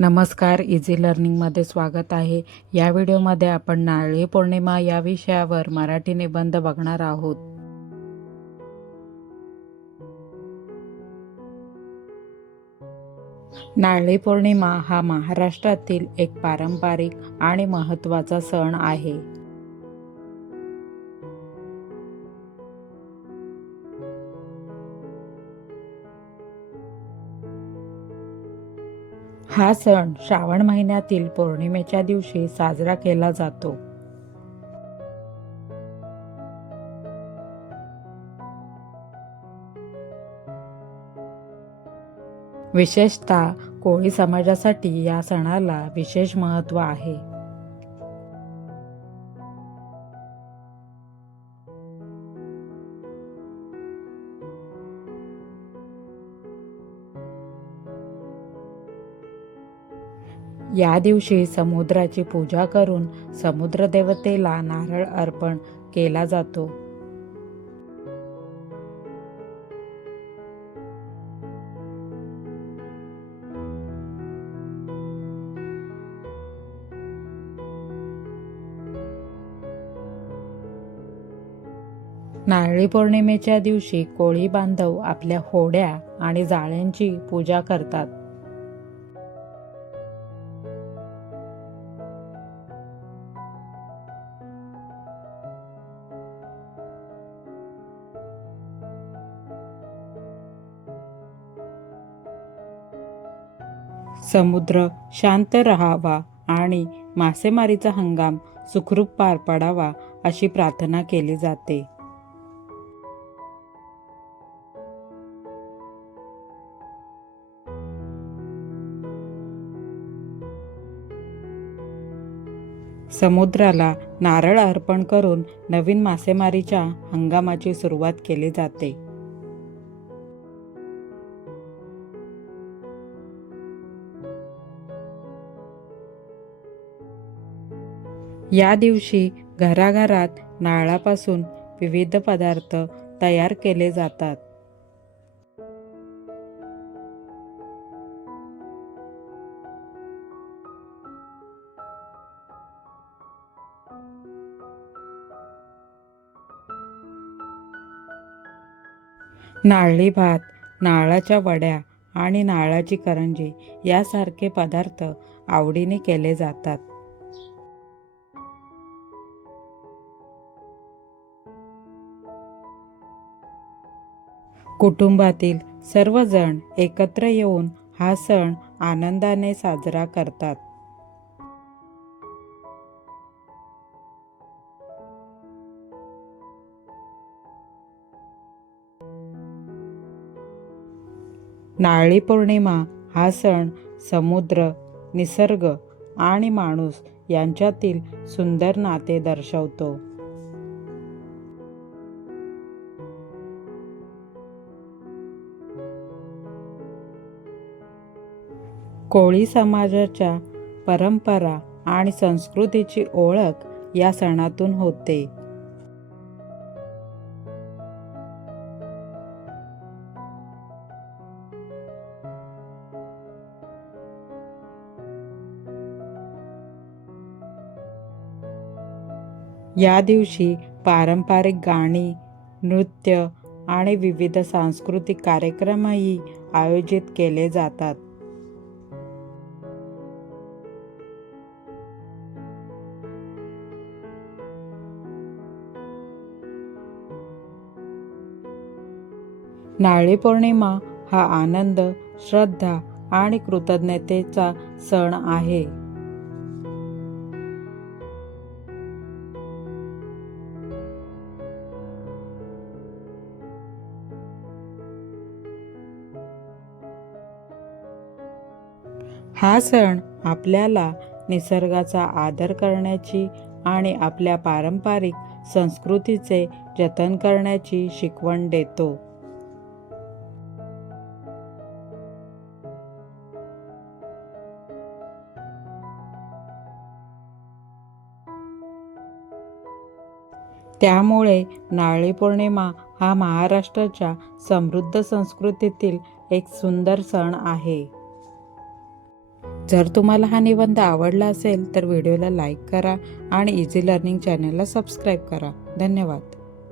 नमस्कार, इझी लर्निंगमध्ये स्वागत आहे. या व्हिडिओमध्ये आपण नारळी पौर्णिमा या विषयावर मराठी निबंध बघणार आहोत. नारळी पौर्णिमा हा महाराष्ट्रातील एक पारंपरिक आणि महत्त्वाचा सण आहे. हा सण श्रावण महिन्यातील पौर्णिमेच्या दिवशी साजरा केला जातो. विशेषतः कोळी समाजासाठी या सणाला विशेष महत्त्व आहे. या दिवशी समुद्राची पूजा करून समुद्र देवतेला नारळ अर्पण केला जातो. नारळी पौर्णिमेच्या दिवशी कोळी बांधव आपल्या होड्या आणि जाळ्यांची पूजा करतात. समुद्र शांत राहावा आणि मासेमारीचा हंगाम सुखरूप पार पडावा अशी प्रार्थना केली जाते. समुद्राला नारळ अर्पण करून नवीन मासेमारीच्या हंगामाची सुरुवात केली जाते. या दिवशी घराघरात नारळापासून विविध पदार्थ तयार केले जातात. नारळी भात, नारळाच्या वड्या आणि नारळाची करंजी यासारखे पदार्थ आवडीने केले जातात. कुटुंबातील सर्वजण एकत्र येऊन हा सण आनंदाने साजरा करतात. नारळी पौर्णिमा हा सण समुद्र, निसर्ग आणि माणूस यांच्यातील सुंदर नाते दर्शवतो. कोळी समाजाच्या परंपरा आणि संस्कृतीची ओळख या सणातून होते. या दिवशी पारंपरिक गाणी, नृत्य आणि विविध सांस्कृतिक कार्यक्रमही आयोजित केले जातात. नारळी पौर्णिमा हा आनंद, श्रद्धा आणि कृतज्ञतेचा सण आहे. हा सण आपल्याला निसर्गाचा आदर करण्याची आणि आपल्या पारंपरिक संस्कृतीचे जतन करण्याची शिकवण देतो. त्यामुळे नारळी पौर्णिमा हा महाराष्ट्राच्या समृद्ध संस्कृतीतील एक सुंदर सण आहे. जर तुम्हाला हा निबंध आवडला असेल तर व्हिडिओला लाईक करा आणि इझी लर्निंग चॅनलला सबस्क्राईब करा. धन्यवाद.